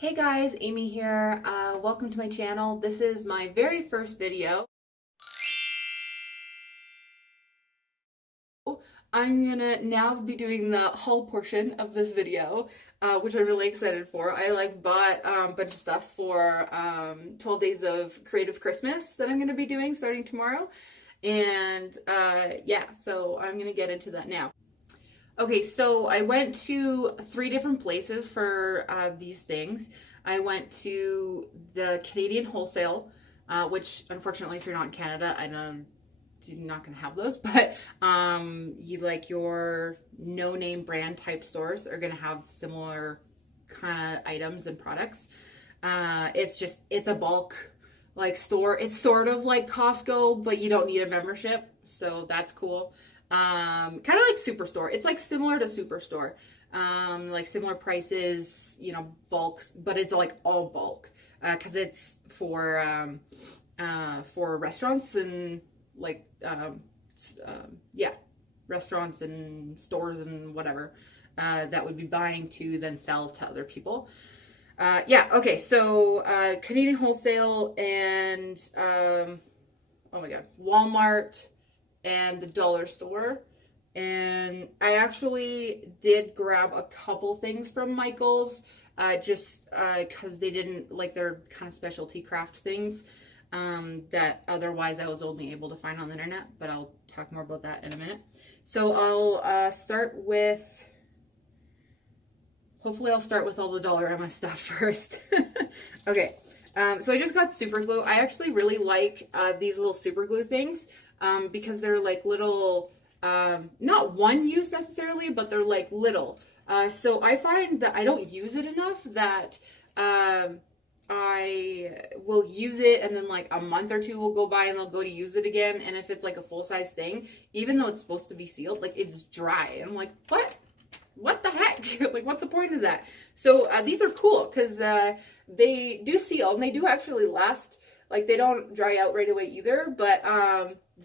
Hey guys, Amy here. Welcome to my channel. This is my very first video. I'm gonna now be doing the haul portion of this video, which I'm really excited for. I bought a bunch of stuff for 12 days of creative Christmas that I'm gonna be doing starting tomorrow. And yeah, so I'm gonna get into that now. Okay, so I went to 3 different places for these things. I went to the Canadian wholesale, which unfortunately, if you're not in Canada, you're not gonna have those. But you like your no-name brand type stores are gonna have similar kind of items and products. It's a bulk like store. It's sort of like Costco, but you don't need a membership, so that's cool. Kind of like Superstore. It's like similar to Superstore. Like similar prices, you know, bulks, but it's like all bulk, cause it's for restaurants and like, yeah, restaurants and stores and whatever, that would be buying to then sell to other people. Yeah. Okay. So, Canadian wholesale and, oh my God, Walmart and the dollar store. And I actually did grab a couple things from Michael's, just because they didn't like their kind of specialty craft things that otherwise I was only able to find on the internet, but I'll talk more about that in a minute. So I'll start with, hopefully I'll start with all the Dollorama stuff first. Okay, so I just got super glue. I actually really like these little super glue things. Because they're like little, not one use necessarily, but they're like little. So I find that I don't use it enough that I will use it and then like a month or two will go by and I'll go to use it again. And if it's like a full-size thing, even though it's supposed to be sealed, like it's dry. I'm like, what the heck? Like, what's the point of that? So these are cool because they do seal and they do actually last. Like, they don't dry out right away either, but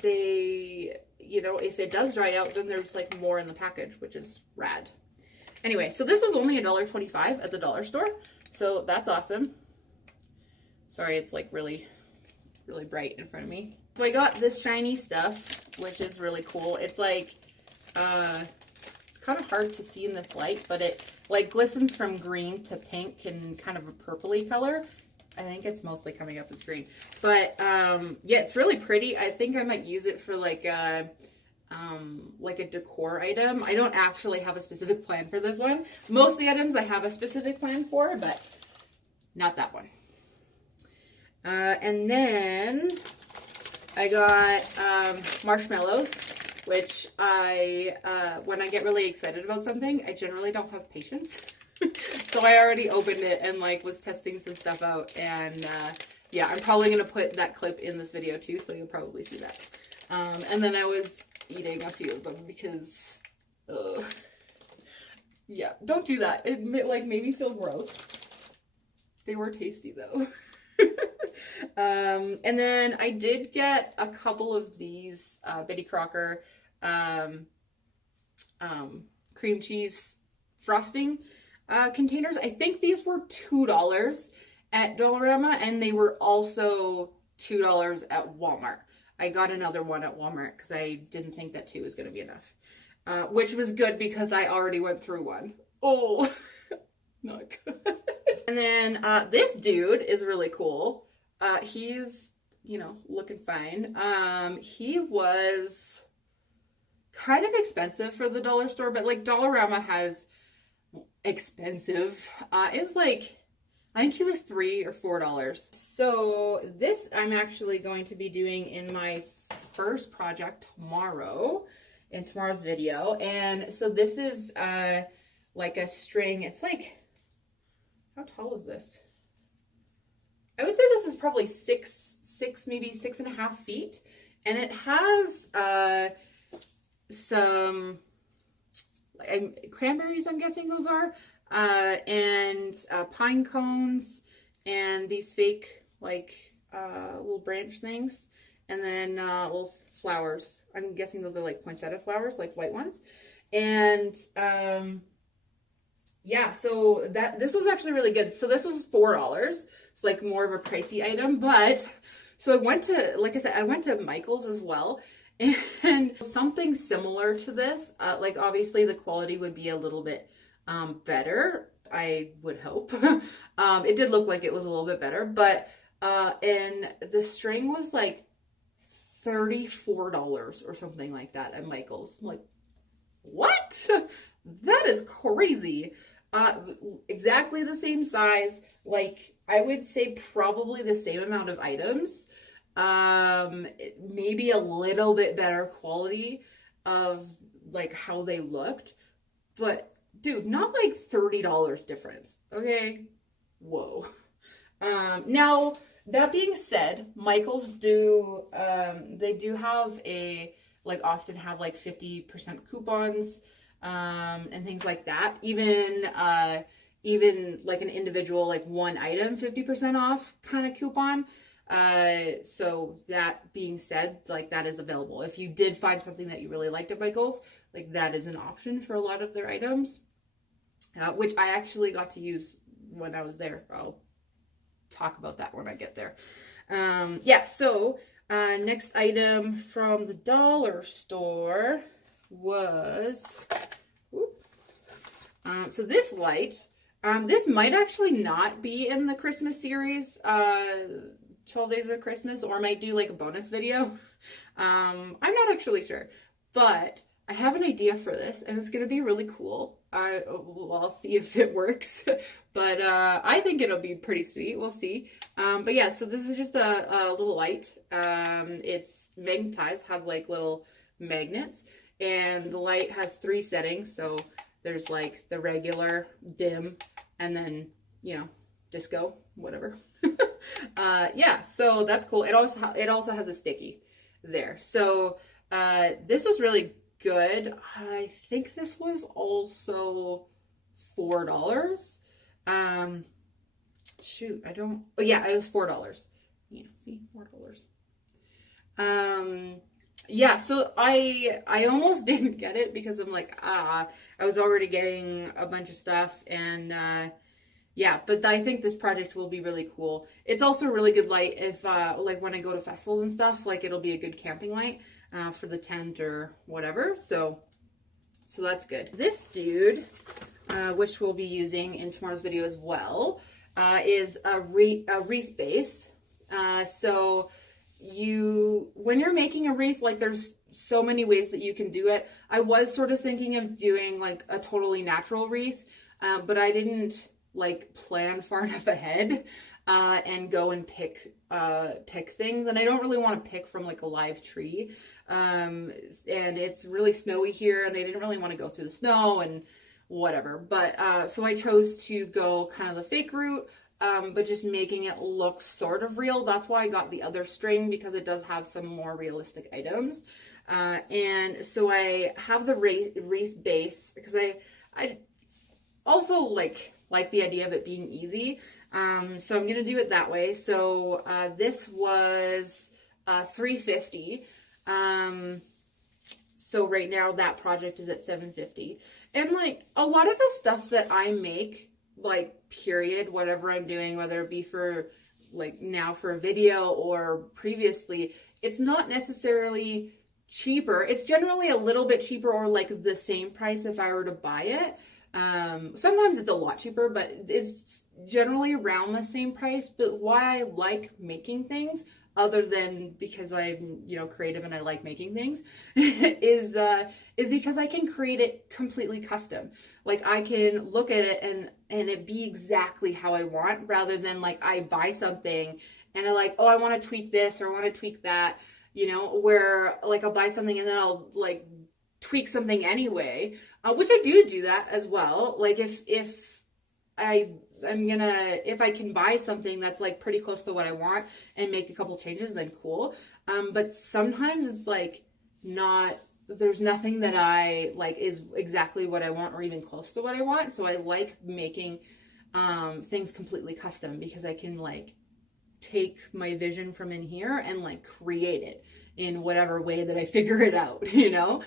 they, you know, if it does dry out, then there's like more in the package, which is rad. Anyway, so this was only $1.25 at the dollar store, so that's awesome. Sorry, it's like really, really bright in front of me. So I got this shiny stuff, which is really cool. It's like, it's kind of hard to see in this light, but it like glistens from green to pink and kind of a purpley color. I think it's mostly coming up as green, but yeah, it's really pretty. I think I might use it for like a decor item. I don't actually have a specific plan for this one. Most of the items I have a specific plan for, but not that one. And then I got marshmallows, which when I get really excited about something, I generally don't have patience. So I already opened it and like was testing some stuff out, and yeah, I'm probably gonna put that clip in this video too, so you'll probably see that. And then I was eating a few of them because yeah, don't do that. It like made me feel gross. They were tasty though. And then I did get a couple of these Betty Crocker cream cheese frosting containers. I think these were $2 at Dollorama, and they were also $2 at Walmart. I got another one at Walmart because I didn't think that 2 was going to be enough, which was good because I already went through one. Oh, not good. And then this dude is really cool. He's, you know, looking fine. He was kind of expensive for the dollar store, but like Dollorama has expensive. It's like, I think he was $3 or $4. So this I'm actually going to be doing in my first project tomorrow, in tomorrow's video. And so this is like a string. It's like, how tall is this? I would say this is probably six, maybe 6.5 feet. And it has some cranberries, I'm guessing those are, and pine cones, and these fake like little branch things, and then little flowers. I'm guessing those are like poinsettia flowers, like white ones. And Yeah, so this was actually really good. So this was $4. It's like more of a pricey item, but so I went to, like I said, I went to Michael's as well, and something similar to this. Like obviously the quality would be a little bit better, I would hope. It did look like it was a little bit better, but and the string was like $34 or something like that at Michael's. I'm like, what? That is crazy. Exactly the same size. Like, I would say probably the same amount of items. Maybe a little bit better quality of like how they looked. But dude, not like $30 difference. Okay? Whoa. Now, that being said, Michaels do, they do have like often have like 50% coupons, and things like that. Even like an individual, like one item, 50% off kind of coupon. So that being said, like that is available. If you did find something that you really liked at Michael's, like that is an option for a lot of their items, which I actually got to use when I was there. I'll talk about that when I get there. Yeah, so next item from the dollar store was, so this light, this might actually not be in the Christmas series, 12 Days of Christmas, or might do like a bonus video. I'm not actually sure, but I have an idea for this, and it's going to be really cool. I'll see if it works, but I think it'll be pretty sweet. We'll see. But yeah, so this is just a little light. It's magnetized, has like little magnets, and the light has 3 settings. So there's like the regular, dim, and then, you know, disco, whatever. Yeah, so that's cool. It also has a sticky there. So this was really good. I think this was also $4. Shoot, I don't. Oh yeah, it was $4. Yeah, see, $4. Yeah, so I almost didn't get it because I'm like, I was already getting a bunch of stuff, and yeah, but I think this project will be really cool. It's also a really good light if like when I go to festivals and stuff, like it'll be a good camping light for the tent or whatever. So that's good. This dude, which we'll be using in tomorrow's video as well, is a wreath base. So when you're making a wreath, like there's so many ways that you can do it. I was sort of thinking of doing like a totally natural wreath, but I didn't like plan far enough ahead and go and pick things, and I don't really want to pick from like a live tree, and it's really snowy here, and I didn't really want to go through the snow and whatever, but so I chose to go kind of the fake route, but just making it look sort of real. That's why I got the other string, because it does have some more realistic items, and so I have the wreath base because I also like the idea of it being easy. So I'm gonna do it that way. So this was $3.50. So right now that project is at $7.50. And like a lot of the stuff that I make, like period, whatever I'm doing, whether it be for like now for a video or previously, it's not necessarily cheaper. It's generally a little bit cheaper or like the same price if I were to buy it. Sometimes it's a lot cheaper, but it's generally around the same price. But why I like making things, other than because I'm, you know, creative and I like making things, is because I can create it completely custom. Like I can look at it and it be exactly how I want, rather than like I buy something and I'm like, oh, I want to tweak this or I want to tweak that, you know, where like I'll buy something and then I'll like tweak something anyway, which I do that as well. Like if I can buy something that's like pretty close to what I want and make a couple changes, then cool. But sometimes it's like there's nothing that I like is exactly what I want or even close to what I want. So I like making things completely custom, because I can like take my vision from in here and like create it in whatever way that I figure it out, you know?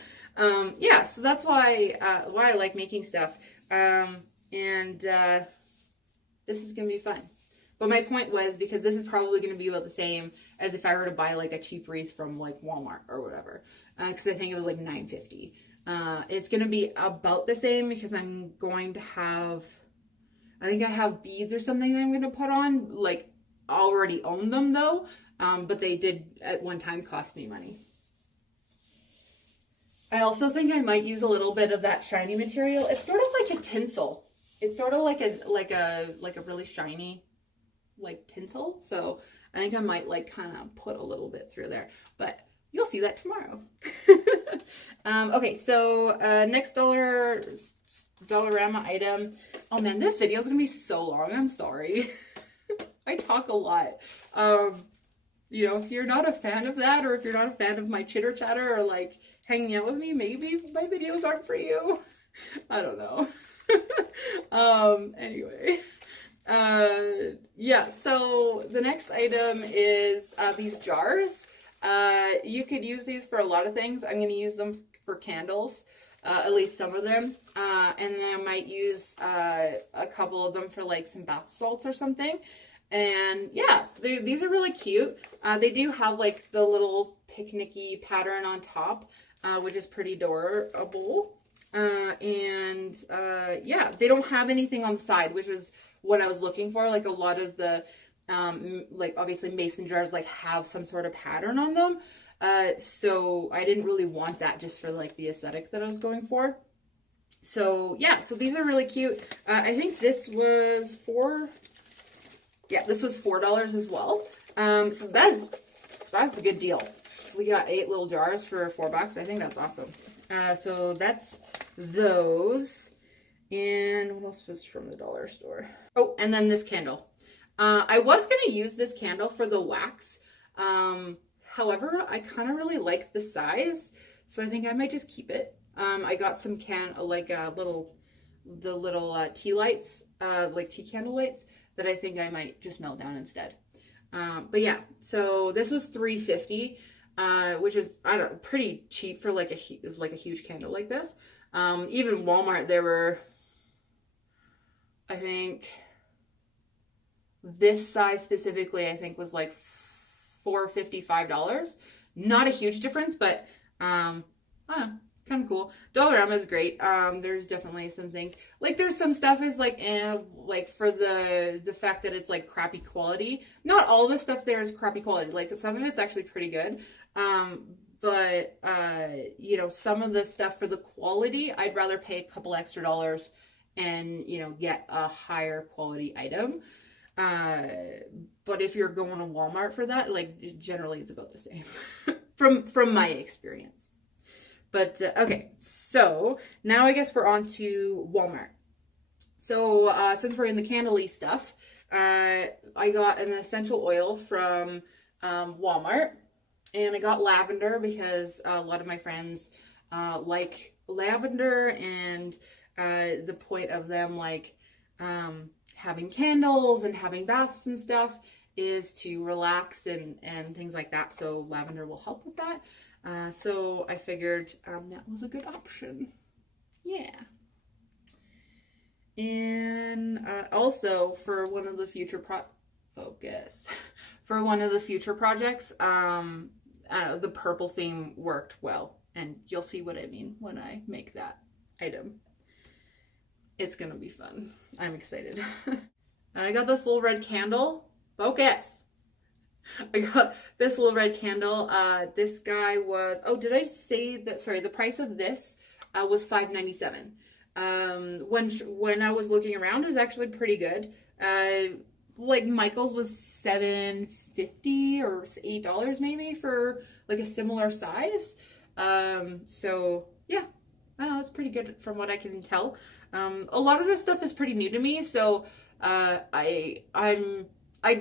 Yeah, so that's why I like making stuff. And this is going to be fun. But my point was, because this is probably going to be about the same as if I were to buy like a cheap wreath from like Walmart or whatever. Because I think it was like $9.50. It's going to be about the same because I'm going to have, I think I have beads or something that I'm going to put on. Like, already own them though. But they did at one time cost me money. I also think I might use a little bit of that shiny material. It's sort of like a tinsel. It's sort of like a really shiny like tinsel. So I think I might like kind of put a little bit through there, but you'll see that tomorrow. Okay, so next Dollorama item. Oh man, this video is gonna be so long. I'm sorry. I talk a lot. You know, if you're not a fan of that, or if you're not a fan of my chitter chatter or like hanging out with me, maybe my videos aren't for you. I don't know. Anyway. Yeah, so the next item is these jars. You could use these for a lot of things. I'm going to use them for candles, at least some of them. And then I might use a couple of them for like some bath salts or something. And yeah, these are really cute. They do have like the little picnicky pattern on top, which is pretty adorable. Yeah, they don't have anything on the side, which is what I was looking for. Like a lot of the, like obviously mason jars like have some sort of pattern on them. So I didn't really want that just for like the aesthetic that I was going for. So yeah, so these are really cute. I think this was this was $4 as well. So that's a good deal. We got 8 little jars for $4. I think that's awesome. So that's those. And what else was from the dollar store? Oh, and then this candle. I was going to use this candle for the wax. However, I kind of really like the size, so I think I might just keep it. I got some little tea lights, like tea candle lights, that I think I might just melt down instead. But yeah, so this was $3.50, which is, I don't know, pretty cheap for like a huge candle like this. Even Walmart, there were, I think, this size specifically, I think was like $4.55. Not a huge difference, but I don't know, kind of cool. Dollorama is great. There's definitely some things, like there's some stuff is like, like for the fact that it's like crappy quality. Not all the stuff there is crappy quality. Like some of it's actually pretty good. But you know, some of the stuff for the quality, I'd rather pay a couple extra dollars and, you know, get a higher quality item. But if you're going to Walmart for that, like generally it's about the same from my experience. But okay, so now I guess we're on to Walmart. So since we're in the candle-y stuff, I got an essential oil from Walmart, and I got lavender because a lot of my friends like lavender, and the point of them like having candles and having baths and stuff is to relax and things like that. So lavender will help with that. So I figured that was a good option. Yeah. And also for one of the future for one of the future projects, I don't know, the purple theme worked well, and you'll see what I mean when I make that item. It's gonna be fun. I'm excited. I got this little red candle. Focus! I got this little red candle. This guy was, oh, did I say that? Sorry, the price of this was $5.97. When I was looking around, it was actually pretty good. Like Michael's was $7.50 or $8 maybe for like a similar size. So yeah, I don't know, it's pretty good from what I can tell. A lot of this stuff is pretty new to me, so I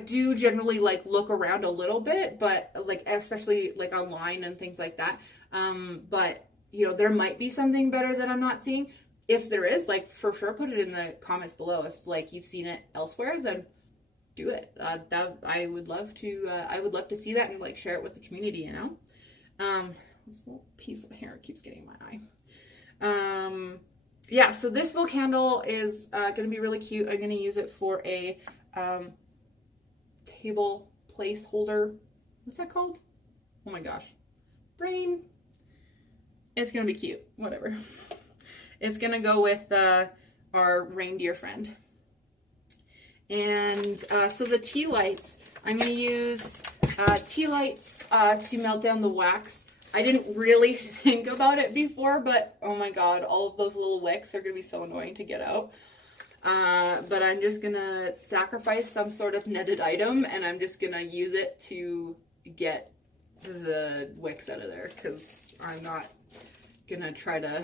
do generally like look around a little bit, but like especially like online and things like that. But you know, there might be something better that I'm not seeing. If there is, like, for sure put it in the comments below. If like you've seen it elsewhere, then do it. That I would love to see that and like share it with the community, you know. This little piece of hair keeps getting in my eye. yeah, so this little candle is going to be really cute. I'm going to use it for a table placeholder. What's that called? Oh my gosh. Brain. It's going to be cute. Whatever. It's going to go with our reindeer friend. And so the tea lights, I'm going to use tea lights to melt down the wax. I didn't really think about it before, but oh my god, all of those little wicks are going to be so annoying to get out. But I'm just going to sacrifice some sort of netted item, and I'm just going to use it to get the wicks out of there, because I'm not going to try to,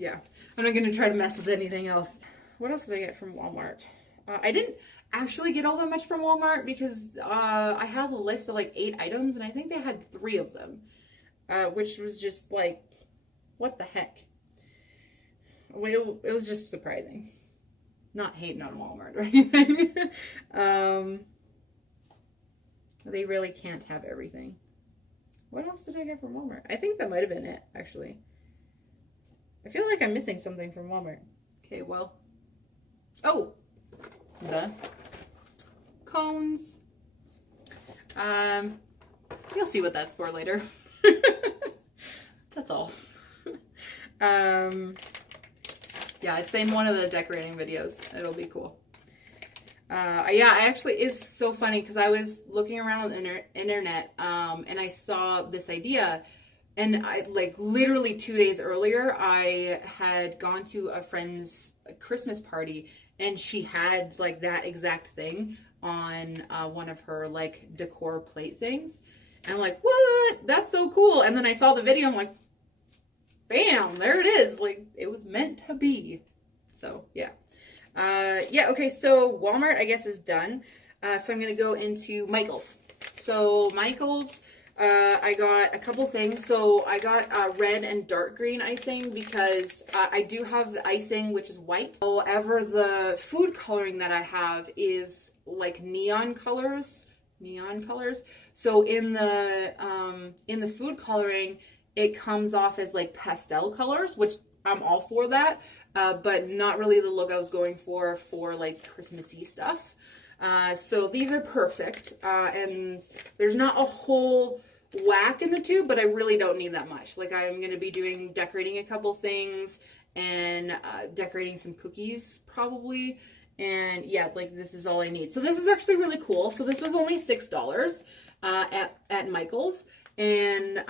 I'm not going to try to mess with anything else. What else did I get from Walmart? I didn't actually get all that much from Walmart because I had a list of like 8 items, and I think they had 3 of them, which was just like, what the heck? It was just surprising. Not hating on Walmart or anything. They really can't have everything. What else did I get from Walmart? I think that might have been it, actually. I feel like I'm missing something from Walmart. Okay, well. Oh! The cones. You'll see what that's for later. That's all. Yeah, I'd say in one of the decorating videos. It'll be cool. Yeah, actually, it's so funny because I was looking around on the internet and I saw this idea. And I, like, literally 2 days earlier, I had gone to a friend's Christmas party, and she had, like, that exact thing on one of her, like, decor plate things. And I'm like, what? That's so cool. And then I saw the video, I'm like, bam, there it is. Like, it was meant to be. So, yeah. Yeah, okay, so Walmart, I guess, is done. So I'm going to go into Michael's. So Michael's, I got a couple things. So I got red and dark green icing because I do have the icing, which is white. However, the food coloring that I have is like neon colors. So in the food coloring, it comes off as like pastel colors, which I'm all for that, but not really the look I was going for like Christmassy stuff. So these are perfect, and there's not a whole whack in the tube, but I really don't need that much. Like, I'm going to be decorating a couple things and decorating some cookies probably. And yeah, like, this is all I need. So this is actually really cool. So this was only $6 at Michael's. And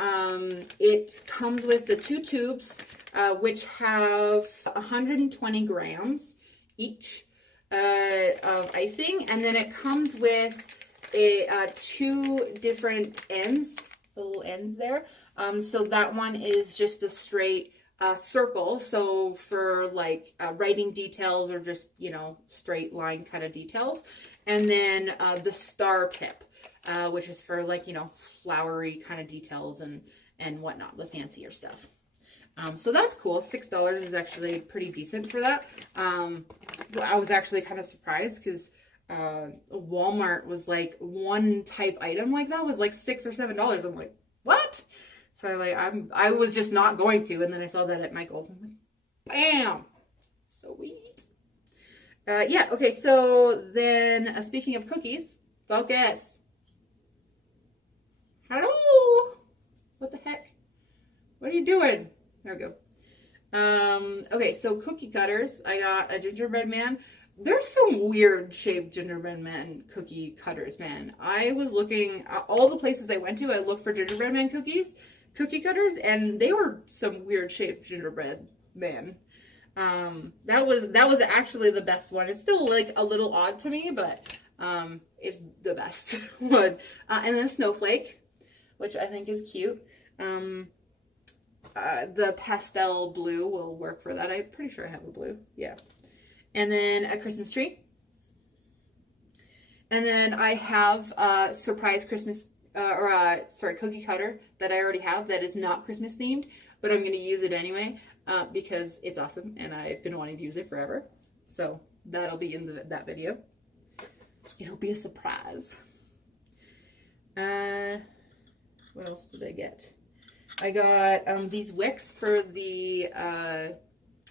it comes with the 2 tubes, which have 120 grams each of icing. And then it comes with 2 different ends, the little ends there. So that one is just a straight circle. So for like writing details or just, you know, straight line kind of details. And then the star tip. Which is for, like, you know, flowery kind of details and whatnot, the fancier stuff. So that's cool. $6 is actually pretty decent for that. I was actually kind of surprised because Walmart was like one type item like that was like $6 or $7. I'm like, what? So I was just not going to, and then I saw that at Michael's. I'm like, bam! Sweet. Yeah, okay, so then speaking of cookies, focus. Hello? What the heck? What are you doing? There we go. Okay, so cookie cutters. I got a gingerbread man. There's some weird shaped gingerbread man cookie cutters, man. I was looking, all the places I went to, I looked for gingerbread man cookie cutters, and they were some weird shaped gingerbread man. That was actually the best one. It's still like a little odd to me, but it's the best one. And then a snowflake, which I think is cute. The pastel blue will work for that. I'm pretty sure I have a blue. Yeah. And then a Christmas tree. And then I have a surprise Christmas, cookie cutter that I already have that is not Christmas themed, but I'm going to use it anyway because it's awesome and I've been wanting to use it forever. So that'll be in that video. It'll be a surprise. What else did I get? I got these wicks for the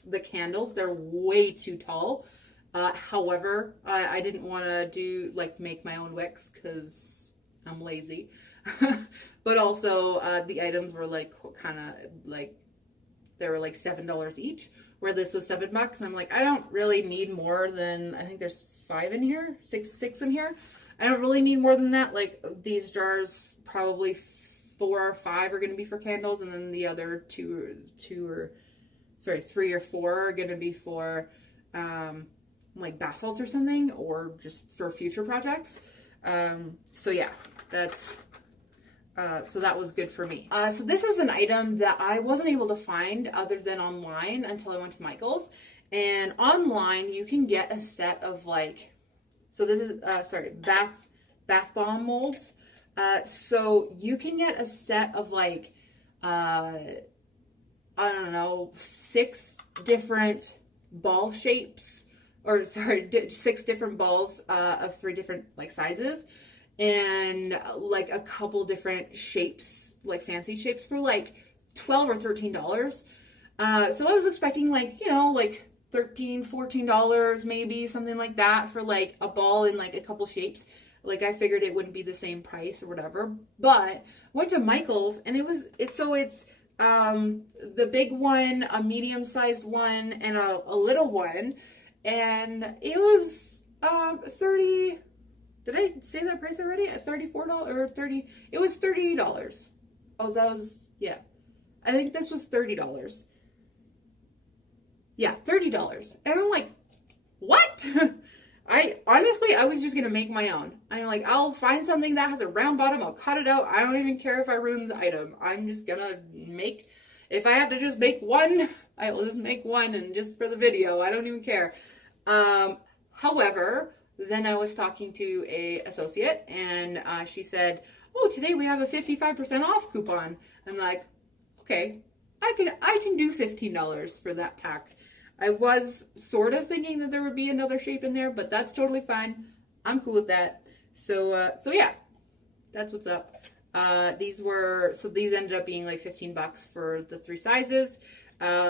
the candles, they're way too tall. However, I didn't want to do like make my own wicks because I'm lazy. But also the items were like kind of like, they were like $7 each, where this was $7. I'm like, I don't really need more than, I think there's 5 in here, six in here. I don't really need more than that. Like these jars, probably 4 or 5 are going to be for candles, and then the other 3 or 4 are going to be for like bath salts or something, or just for future projects. So yeah, that's so that was good for me. So this is an item that I wasn't able to find other than online until I went to Michael's. And online you can get a set of like, so this is bath bomb molds. So you can get a set of like I don't know, 6 different ball shapes, or sorry, 6 different balls of 3 different like sizes, and like a couple different shapes, like fancy shapes, for like $12 or $13. So I was expecting like, you know, like $13, $14 maybe, something like that, for like a ball in like a couple shapes. Like I figured it wouldn't be the same price or whatever. But went to Michael's, and it's the big one, a medium-sized one, and a little one, and it was 30. Did I say that price already? At $34 or 30? It was $30. Oh, that was, yeah. I think this was $30. Yeah, $30. And I'm like, what? I was just gonna make my own. I'm like, I'll find something that has a round bottom, I'll cut it out. I don't even care if I ruin the item. I'm just gonna make, if I have to just make one, I will just make one, and just for the video, I don't even care. However, then I was talking to a associate, and she said, oh, today we have a 55% off coupon. I'm like, okay, I can do $15 for that pack. I was sort of thinking that there would be another shape in there, but that's totally fine. I'm cool with that. So yeah, that's what's up. These ended up being like $15 for the 3 sizes,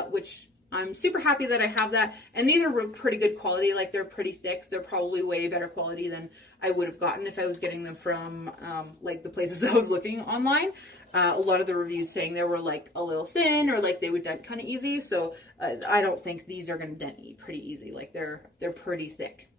which I'm super happy that I have that. And these are pretty good quality. Like they're pretty thick. They're probably way better quality than I would have gotten if I was getting them from like the places I was looking online. A lot of the reviews saying they were like a little thin, or like they would dent kind of easy. So I don't think these are going to dent pretty easy. Like they're pretty thick.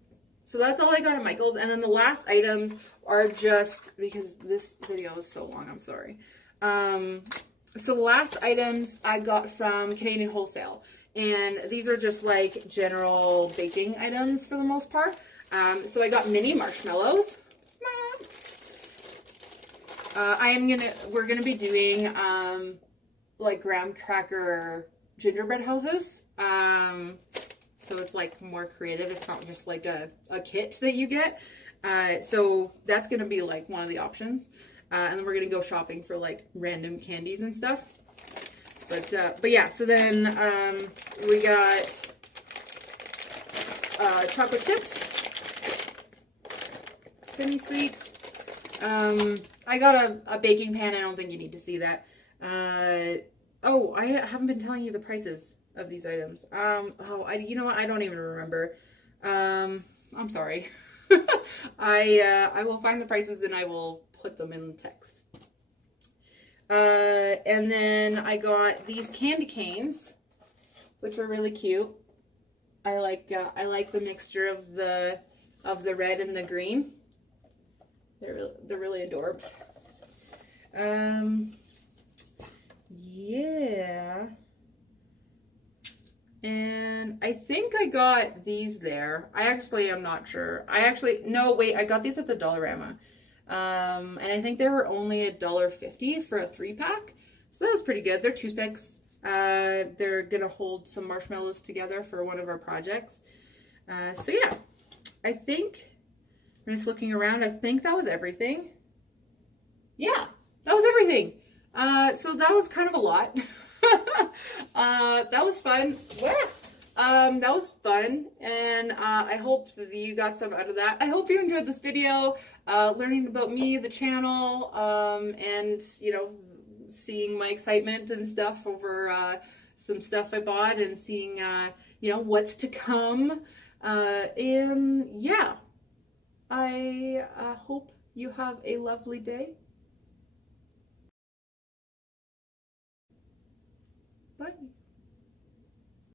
So that's all I got at Michael's. And then the last items are just, because this video is so long, I'm sorry. So the last items I got from Canadian Wholesale. And these are just like general baking items for the most part. So I got mini marshmallows. We're gonna be doing like graham cracker gingerbread houses. So it's like more creative. It's not just like a kit that you get. So that's gonna be like one of the options. And then we're gonna go shopping for like random candies and stuff. But yeah, so then we got chocolate chips, semi-sweet. I got a baking pan. I don't think you need to see that. Oh, I haven't been telling you the prices of these items. You know what? I don't even remember. I'm sorry. I will find the prices and I will put them in the text. And then I got these candy canes, which are really cute. I like the mixture of the red and the green. They're really adorbs. Yeah. And I think I got these there. I actually am not sure. No, wait, I got these at the Dollorama. And I think they were only $1.50 for a 3-pack. So that was pretty good. They're toothpicks. They're gonna hold some marshmallows together for one of our projects. So yeah, I think, I'm just looking around, I think that was everything. Yeah, that was everything. So that was kind of a lot. That was fun. That was fun, and I hope that you got some out of that. I hope you enjoyed this video, learning about me, the channel, and, you know, seeing my excitement and stuff over some stuff I bought and seeing, you know, what's to come. And yeah, I hope you have a lovely day. Bye.